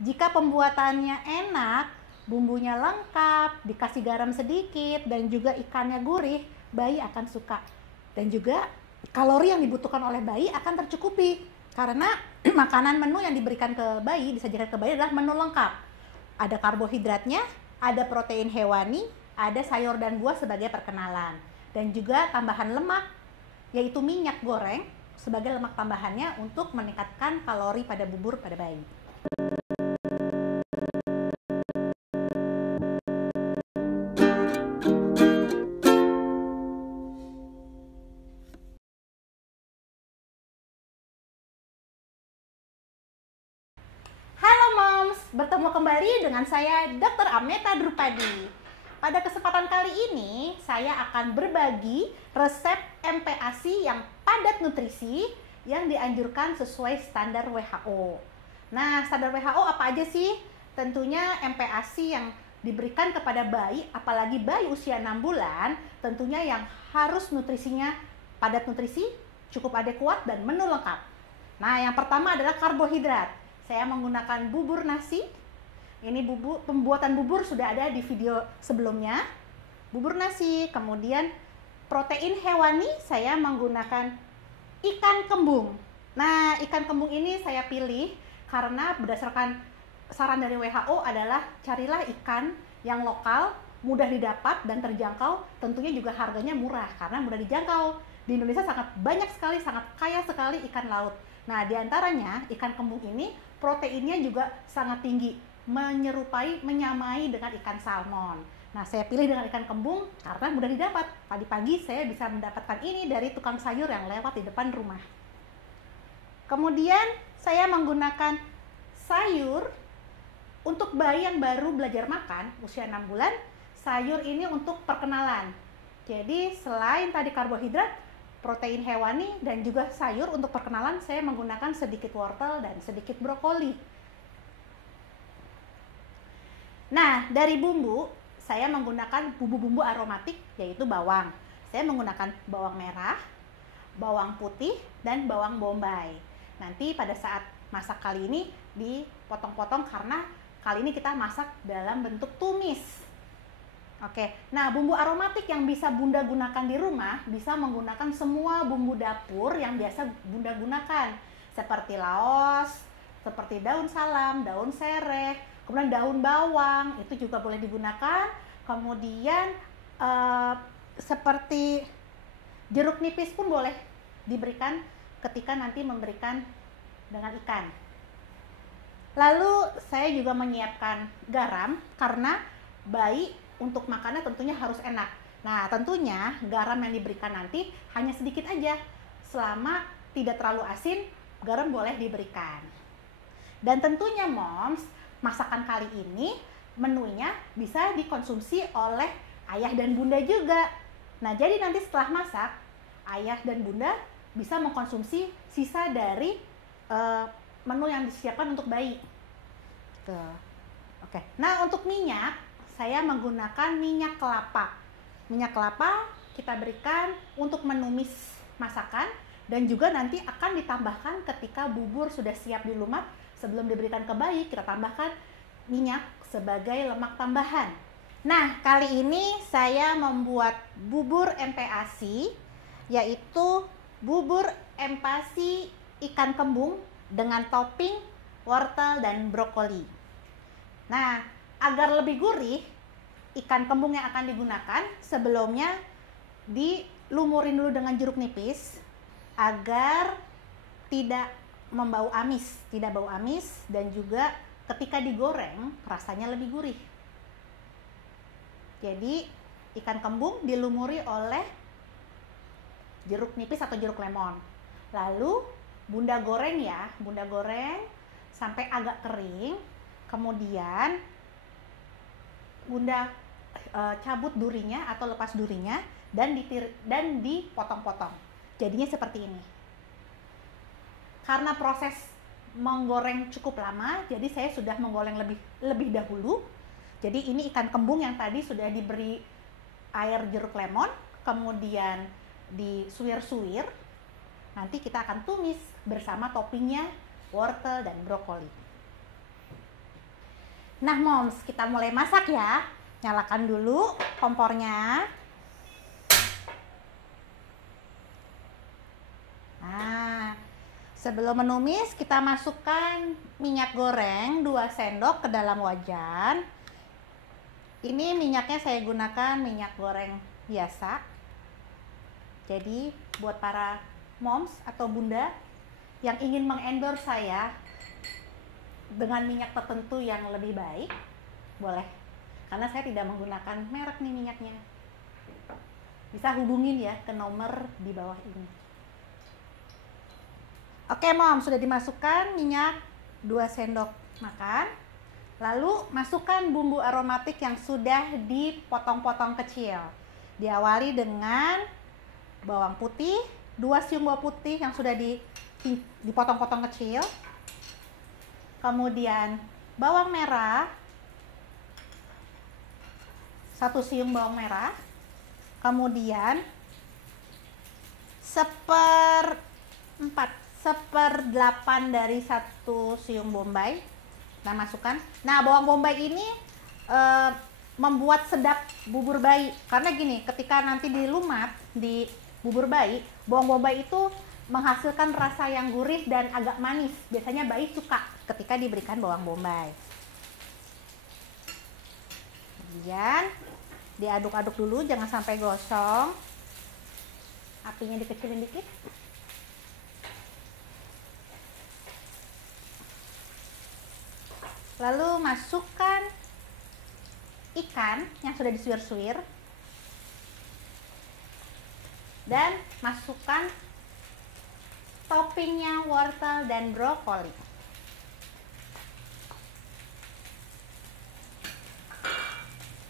Jika pembuatannya enak, bumbunya lengkap, dikasih garam sedikit, dan juga ikannya gurih, bayi akan suka. Dan juga kalori yang dibutuhkan oleh bayi akan tercukupi. Karena makanan menu yang diberikan ke bayi, disajikan ke bayi adalah menu lengkap. Ada karbohidratnya, ada protein hewani, ada sayur dan buah sebagai perkenalan. Dan juga tambahan lemak, yaitu minyak goreng sebagai lemak tambahannya untuk meningkatkan kalori pada bubur pada bayi. Halo Moms, bertemu kembali dengan saya Dr. Ameta Drupadi. Pada kesempatan kali ini, saya akan berbagi resep MPASI yang padat nutrisi yang dianjurkan sesuai standar WHO. Nah, standar WHO apa aja sih? Tentunya MPASI yang diberikan kepada bayi, apalagi bayi usia 6 bulan, tentunya yang harus nutrisinya padat nutrisi, cukup adekuat, dan menu lengkap. Nah, yang pertama adalah karbohidrat. Saya menggunakan bubur nasi. Ini pembuatan bubur sudah ada di video sebelumnya. Bubur nasi, kemudian protein hewani saya menggunakan ikan kembung. Nah, ikan kembung ini saya pilih karena berdasarkan saran dari WHO adalah carilah ikan yang lokal, mudah didapat dan terjangkau, tentunya juga harganya murah karena mudah dijangkau. Di Indonesia sangat banyak sekali, sangat kaya sekali ikan laut. Nah, diantaranya ikan kembung ini proteinnya juga sangat tinggi, menyamai dengan ikan salmon. Nah, saya pilih dengan ikan kembung karena mudah didapat. Tadi pagi saya bisa mendapatkan ini dari tukang sayur yang lewat di depan rumah. Kemudian saya menggunakan sayur untuk bayi yang baru belajar makan, usia 6 bulan. Sayur ini untuk perkenalan. Jadi selain tadi karbohidrat, protein hewani, dan juga sayur untuk perkenalan, saya menggunakan sedikit wortel dan sedikit brokoli. Nah, dari bumbu, saya menggunakan bumbu-bumbu aromatik, yaitu bawang. Saya menggunakan bawang merah, bawang putih, dan bawang bombay. Nanti pada saat masak kali ini dipotong-potong karena kali ini kita masak dalam bentuk tumis. Oke, nah bumbu aromatik yang bisa Bunda gunakan di rumah bisa menggunakan semua bumbu dapur yang biasa Bunda gunakan, seperti laos, seperti daun salam, daun sereh, kemudian daun bawang itu juga boleh digunakan. Kemudian seperti jeruk nipis pun boleh diberikan ketika nanti memberikan dengan ikan. Lalu saya juga menyiapkan garam karena bayi untuk makannya tentunya harus enak. Nah, tentunya garam yang diberikan nanti hanya sedikit aja. Selama tidak terlalu asin, garam boleh diberikan. Dan tentunya Moms, masakan kali ini menunya bisa dikonsumsi oleh ayah dan bunda juga. Nah, jadi nanti setelah masak, ayah dan bunda bisa mengkonsumsi sisa dari menu yang disiapkan untuk bayi. Tuh. Oke. Nah, untuk minyak saya menggunakan minyak kelapa. Minyak kelapa kita berikan untuk menumis masakan dan juga nanti akan ditambahkan ketika bubur sudah siap dilumat. Sebelum diberikan ke bayi, kita tambahkan minyak sebagai lemak tambahan. Nah, kali ini saya membuat bubur MPASI, yaitu bubur MPASI ikan kembung dengan topping wortel dan brokoli. Nah, agar lebih gurih, ikan kembung yang akan digunakan sebelumnya dilumurin dulu dengan jeruk nipis agar tidak membau amis, tidak bau amis, dan juga ketika digoreng rasanya lebih gurih. Jadi ikan kembung dilumuri oleh jeruk nipis atau jeruk lemon. Lalu Bunda goreng ya, Bunda goreng sampai agak kering. Kemudian Bunda cabut durinya atau lepas durinya dan dipotong-potong. Jadinya seperti ini. Karena proses menggoreng cukup lama, jadi saya sudah menggoreng lebih dahulu. Jadi ini ikan kembung yang tadi sudah diberi air jeruk lemon, kemudian disuir-suir. Nanti kita akan tumis bersama toppingnya wortel dan brokoli. Nah moms, kita mulai masak ya. Nyalakan dulu kompornya. Nah, sebelum menumis kita masukkan minyak goreng 2 sendok ke dalam wajan. Ini minyaknya saya gunakan minyak goreng biasa. Jadi buat para moms atau bunda yang ingin mengendorse saya dengan minyak tertentu yang lebih baik, boleh. Karena saya tidak menggunakan merek nih minyaknya. Bisa hubungin ya ke nomor di bawah ini. Oke mom, sudah dimasukkan minyak 2 sendok makan. Lalu masukkan bumbu aromatik yang sudah dipotong-potong kecil. Diawali dengan bawang putih, 2 siung bawang putih yang sudah dipotong-potong kecil. Kemudian bawang merah, 1 siung bawang merah, kemudian 1/8 dari 1 siung bombay kita masukkan. Nah bawang bombay ini membuat sedap bubur bayi, karena gini, ketika nanti dilumat di bubur bayi, bawang bombay itu menghasilkan rasa yang gurih dan agak manis. Biasanya bayi suka ketika diberikan bawang bombay. Kemudian diaduk-aduk dulu, jangan sampai gosong. Apinya dikecilin dikit. Lalu masukkan ikan yang sudah disuir-suir. Dan masukkan toppingnya wortel dan brokoli.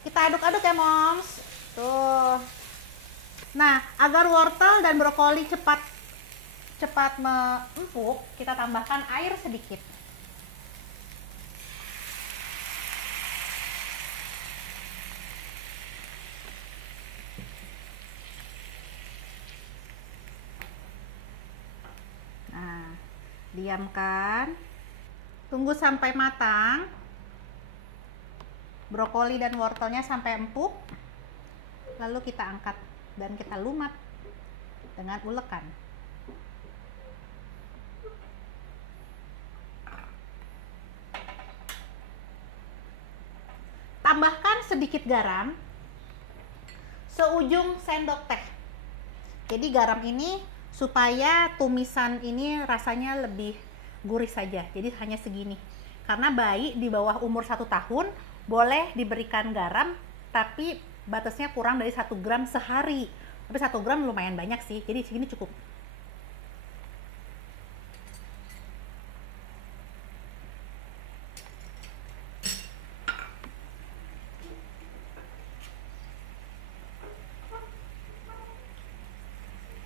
Kita aduk-aduk ya moms. Tuh. Nah, agar wortel dan brokoli cepat empuk, kita tambahkan air sedikit. Nah, diamkan. Tunggu sampai matang. Brokoli dan wortelnya sampai empuk. Lalu kita angkat dan kita lumat dengan ulekan. Tambahkan sedikit garam, seujung sendok teh. Jadi garam ini supaya tumisan ini rasanya lebih gurih saja. Jadi hanya segini. Karena bayi di bawah umur 1 tahun boleh diberikan garam, tapi batasnya kurang dari 1 gram sehari. Tapi 1 gram lumayan banyak sih, jadi segini cukup.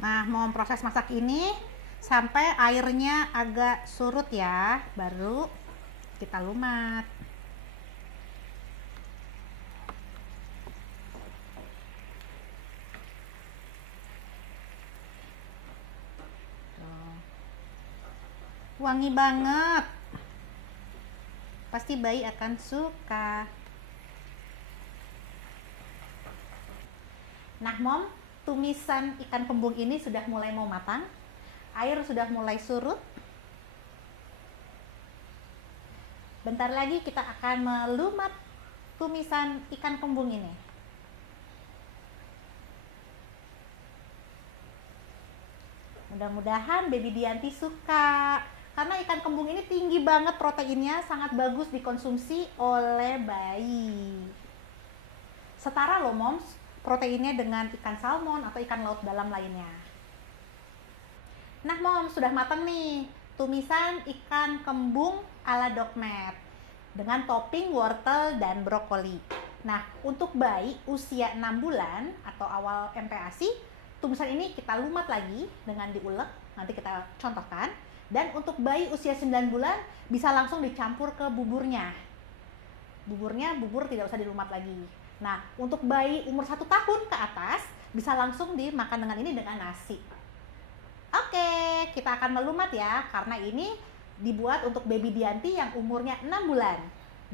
Nah, mau proses masak ini sampai airnya agak surut ya, baru kita lumat. Wangi banget, pasti bayi akan suka. Nah mom, tumisan ikan kembung ini sudah mulai mau matang, air sudah mulai surut. Bentar lagi kita akan melumat tumisan ikan kembung ini. Mudah-mudahan baby Dianti suka. Karena ikan kembung ini tinggi banget proteinnya, sangat bagus dikonsumsi oleh bayi. Setara loh moms, proteinnya dengan ikan salmon atau ikan laut dalam lainnya. Nah moms, sudah matang nih tumisan ikan kembung ala Dokmed dengan topping wortel dan brokoli. Nah, untuk bayi usia 6 bulan atau awal MPASI, tumisan ini kita lumat lagi dengan diulek, nanti kita contohkan. Dan untuk bayi usia 9 bulan bisa langsung dicampur ke buburnya. Bubur tidak usah dilumat lagi. Nah, untuk bayi umur 1 tahun ke atas bisa langsung dimakan dengan ini dengan nasi. Oke, kita akan melumat ya, karena ini dibuat untuk baby Dianti yang umurnya 6 bulan.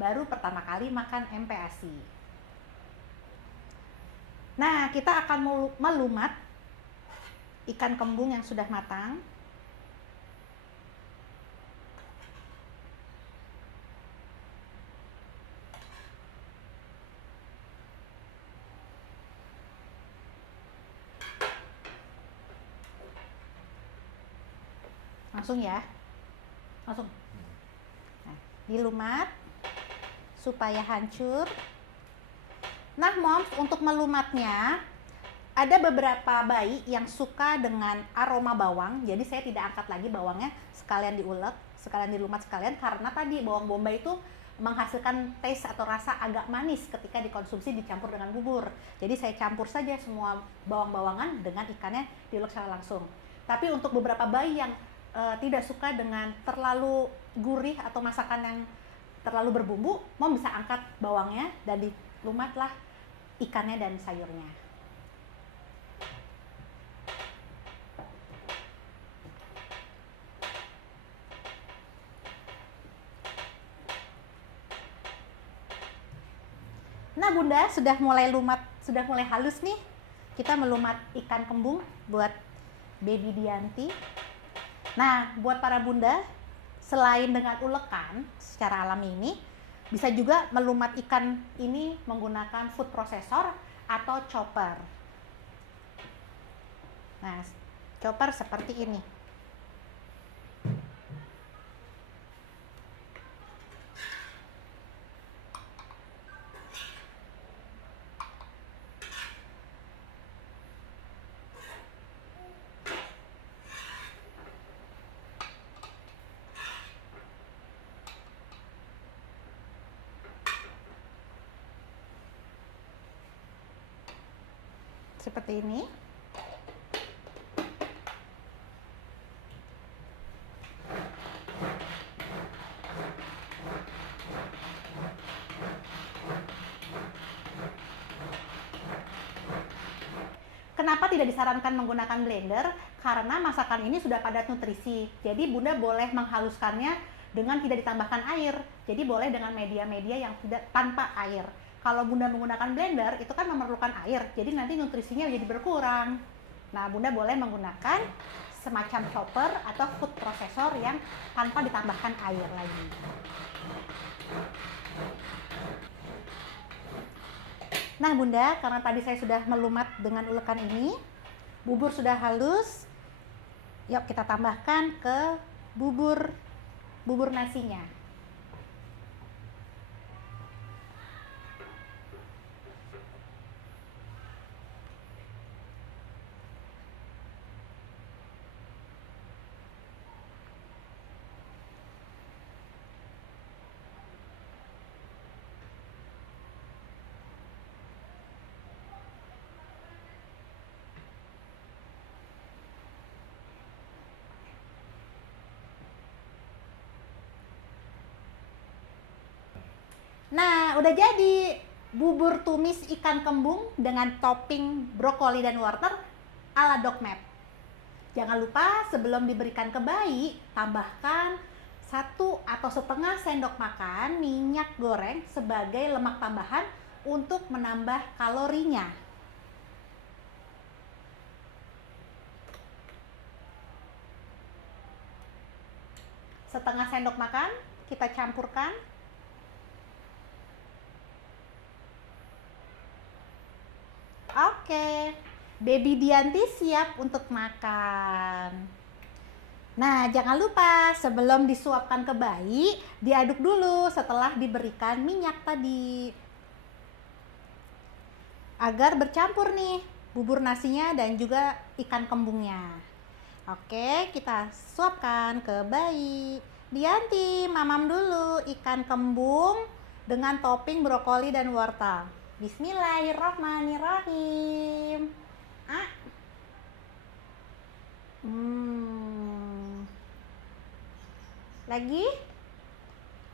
baru pertama kali makan MPASI. Nah, kita akan melumat ikan kembung yang sudah matang. Langsung ya, langsung. Nah, dilumat supaya hancur. Nah, moms, untuk melumatnya ada beberapa bayi yang suka dengan aroma bawang. Jadi saya tidak angkat lagi bawangnya, sekalian diulek, sekalian dilumat sekalian, karena tadi bawang bombay itu menghasilkan taste atau rasa agak manis ketika dikonsumsi dicampur dengan bubur. Jadi saya campur saja semua bawang-bawangan dengan ikannya, diulek secara langsung. Tapi untuk beberapa bayi yang tidak suka dengan terlalu gurih atau masakan yang terlalu berbumbu, mom bisa angkat bawangnya dan dilumatlah ikannya dan sayurnya. Nah, Bunda, sudah mulai lumat, sudah mulai halus nih. Kita melumat ikan kembung buat baby Dianti. Nah, buat para bunda, selain dengan ulekan secara alami ini, bisa juga melumat ikan ini menggunakan food processor atau chopper. Nah, chopper seperti ini. Seperti ini. Kenapa tidak disarankan menggunakan blender? Karena masakan ini sudah padat nutrisi. Jadi Bunda boleh menghaluskannya dengan tidak ditambahkan air. Jadi boleh dengan media-media yang tidak tanpa air. Kalau Bunda menggunakan blender, itu kan memerlukan air, jadi nanti nutrisinya jadi berkurang. Nah, Bunda boleh menggunakan semacam chopper atau food processor yang tanpa ditambahkan air lagi. Nah, Bunda, karena tadi saya sudah melumat dengan ulekan ini, bubur sudah halus. Yuk kita tambahkan ke bubur nasinya. Nah, udah jadi bubur tumis ikan kembung dengan topping brokoli dan wortel ala Dokmed. Jangan lupa sebelum diberikan ke bayi, tambahkan 1 atau setengah sendok makan minyak goreng sebagai lemak tambahan untuk menambah kalorinya. Setengah sendok makan kita campurkan. Oke, baby Dianti siap untuk makan. Nah, jangan lupa sebelum disuapkan ke bayi, diaduk dulu setelah diberikan minyak tadi. Agar bercampur nih bubur nasinya dan juga ikan kembungnya. Oke, kita suapkan ke bayi. Dianti, mamam dulu ikan kembung dengan topping brokoli dan wortel. Bismillahirrahmanirrahim. Lagi?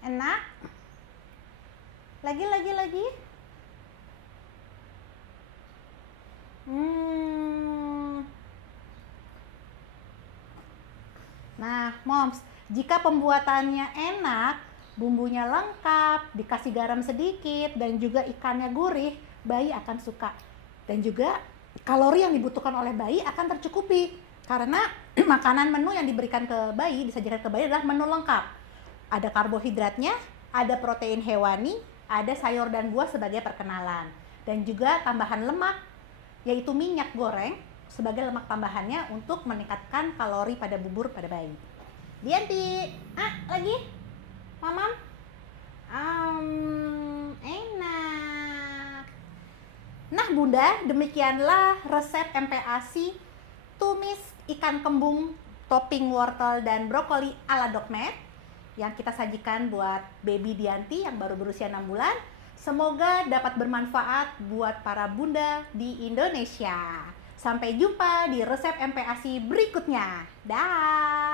Enak? Lagi. Nah, moms, jika pembuatannya enak, bumbunya lengkap, dikasih garam sedikit, dan juga ikannya gurih, bayi akan suka. Dan juga kalori yang dibutuhkan oleh bayi akan tercukupi, karena makanan menu yang diberikan ke bayi, disajikan ke bayi adalah menu lengkap. Ada karbohidratnya, ada protein hewani, ada sayur dan buah sebagai perkenalan. Dan juga tambahan lemak, yaitu minyak goreng, sebagai lemak tambahannya untuk meningkatkan kalori pada bubur pada bayi. Dianti, lagi? Mamam? Enak. Nah Bunda, demikianlah resep MPASI tumis ikan kembung topping wortel dan brokoli ala Dokmed yang kita sajikan buat baby Dianti yang baru berusia 6 bulan. Semoga dapat bermanfaat buat para bunda di Indonesia. Sampai jumpa di resep MPASI berikutnya. Dah.